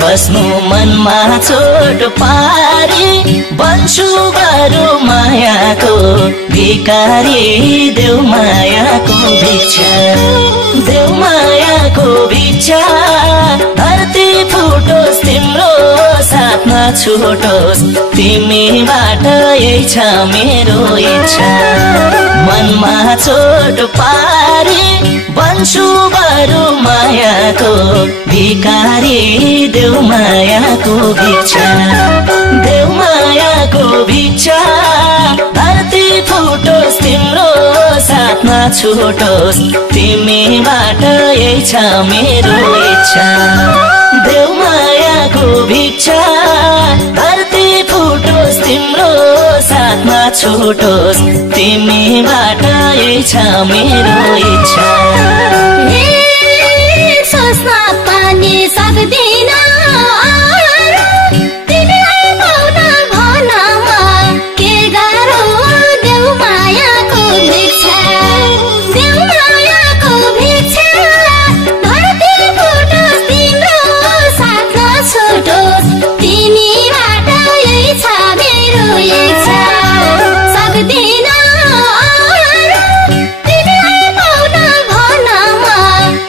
बस्नु मनमा छोट पारी बन्छु बरु मायाको भिखारी देऊ मायाको भिक्षा देऊ मायाको भिक्षा धरती फुटोस् तिम्रो साथमा छुटोस् तिमीबाट यही छ मेरो इच्छा मनमा छोट पारी बन्छु बरु मायाको भिखारी देऊ मायाको भिक्षा देऊ मायाको भिक्षा धरती फुटोस् तिम्रो साथमा छुटोस् तिमीबाट यही छ मेरो इच्छा देऊ मायाको भिक्षा धरती फुटोस् तिम्रो साथमा छुटोस् तिमीबाट यही छ मेरो इच्छा सोच्न पनि सक्दिन तिमीलाई पाउन भन म के गाह्रो देऊ मायाको भिक्षा देऊ मायाको भिक्षा धरती फुटोस् तिम्रो साथमा छुटोस् तिमीबाट यही छ मेरो इच्छा सक्दिन तिमीलाई पाउन भन म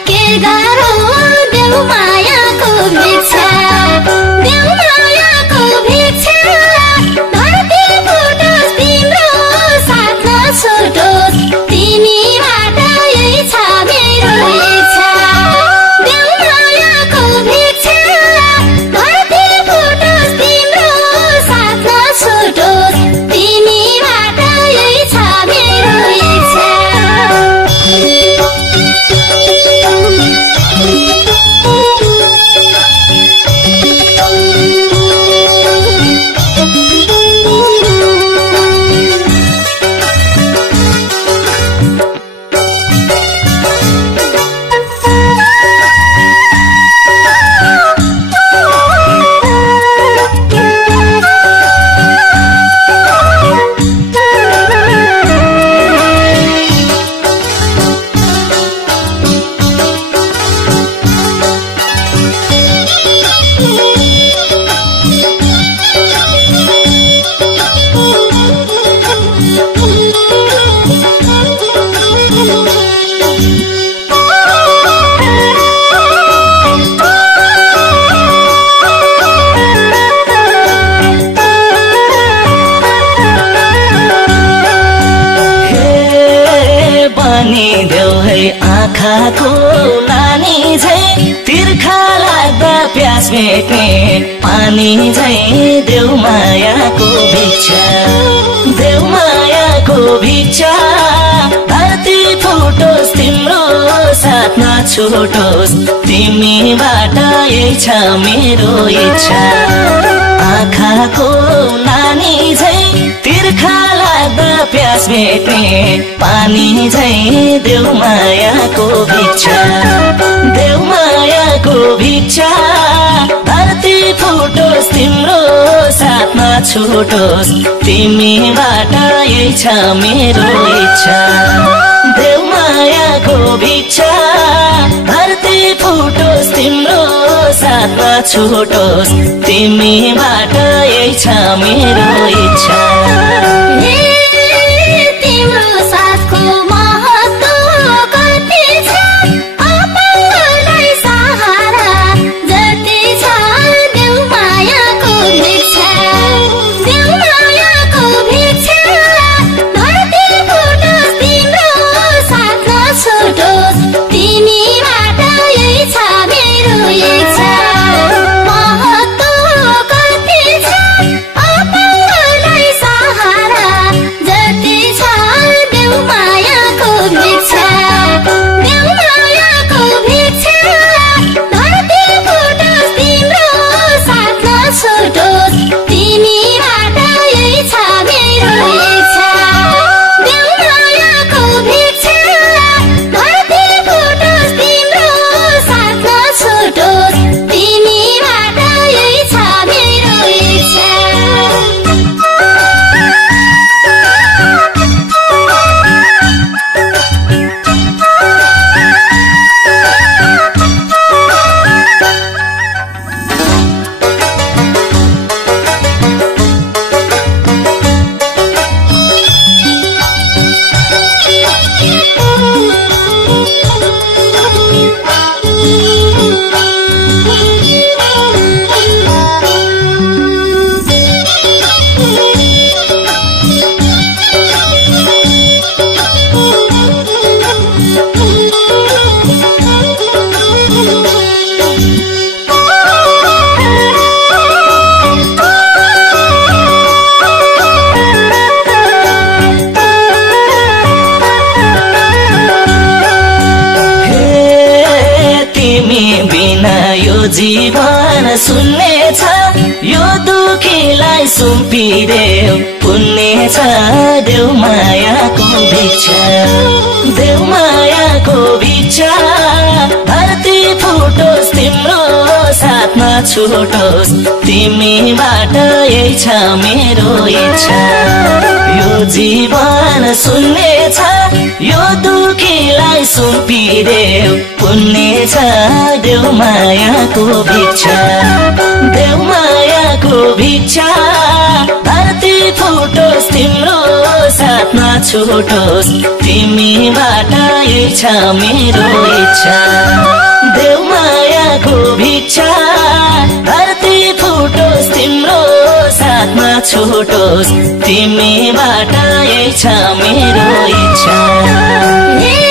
के गाह्रो देऊ मायाको भिक्षा देऊ मायाको भिक्षा धरती फुटोस् तिम्रो साथमा छुटोस् तिमीबाट यही छ मेरो इच्छा देऊ मायाको भिक्षा धरती फुटोस् तिम्रो साथमा छुटोस् तिमीबाट यही छ मेरो इच्छा बनिदेऊ है आँखाको नानी झै तिर्खा लाग्दा प्यास मेट्ने पानी झै देऊ मायाको भिक्षा देऊ मायाको भिक्षा धरती फुटोस् तिम्रो साथमा छुटोस् तिमीबाट यही छ मेरो इच्छा आँखाको नानी झै तिर्खा लाग्दा प्यास मेट्ने पानी झै देऊ मायाको भिक्षा देऊ मायाको भिक्षा धरती फुटोस् तिम्रो साथमा छुटोस् तिमीबाट यही छ मेरो इच्छा देऊ मायाको भिक्षा धरती फुटोस् तिम्रो साथमा छुटोस् तिमीबाट यही छ मेरो इच्छा तिम्रो साथको महत्त्व कति छ अपाङ्गलाई सहारा जति छ देऊ मायाको भिक्षा देऊ मायाको भिक्षा धरती फुटोस् तिम्रो साथमा छुटोस् तिमीबाट यही छ मेरो इच्छा महत्त्व कति छ अपाङ्गलाई सहारा जीवन सुन्नेछ यो दुखीलाई सुम्पिदेऊ पुन्नेछ देऊ मायाको भिक्षा देऊ मायाको भिक्षा धरती फुटोस् तिम्रो साथमा छुटोस् तिमीबाट यही छ मेरो इच्छा यो जीवन सुन्नेछ यो दुखीलाई सुम्पिदेऊ पुन्नेछ देऊ मायाको भिक्षा देऊ मायाको भिक्षा धरती फुटोस् तिम्रो साथमा छुटोस् तिमीबाट यही छ मेरो इच्छा देऊ मायाको भिक्षा धरती फुटोस् तिम्रो साथमा छुटोस् तिमीबाट यही छ मेरो इच्छा